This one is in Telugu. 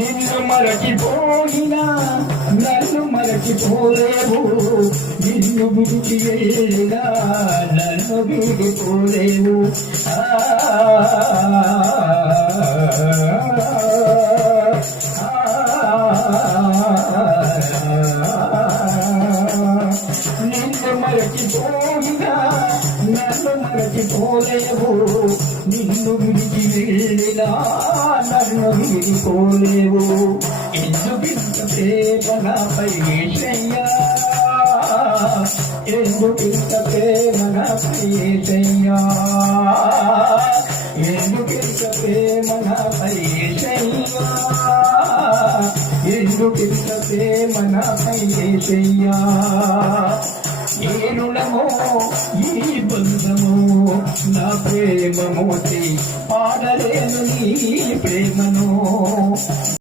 నిన్ను మరచిపోయినా నన్ను మరచిపోలేవు, నిన్ను విడిచి వెళ్ళినా నన్ను విడిపోలేవు. నిన్ను మరచిపోయినా నన్ను మరచిపోలేవు, నిన్ను విడిచి వెళ్ళినా నన్ను విడిపోలేవు. ఎందుకింత ప్రేమ నాపై యేసయ్యా, ఎందుకింత ప్రేమ నాపై యేసయ్యా, ఎందుకింత ప్రేమ నాపై యేసయ్యా, ఎందుకింత ప్రేమ నాపై యేసయ్యా. ఏ రుణమో ఈ బంధము నా ప్రేమ మోసి పాడలేను నీ ప్రేమను.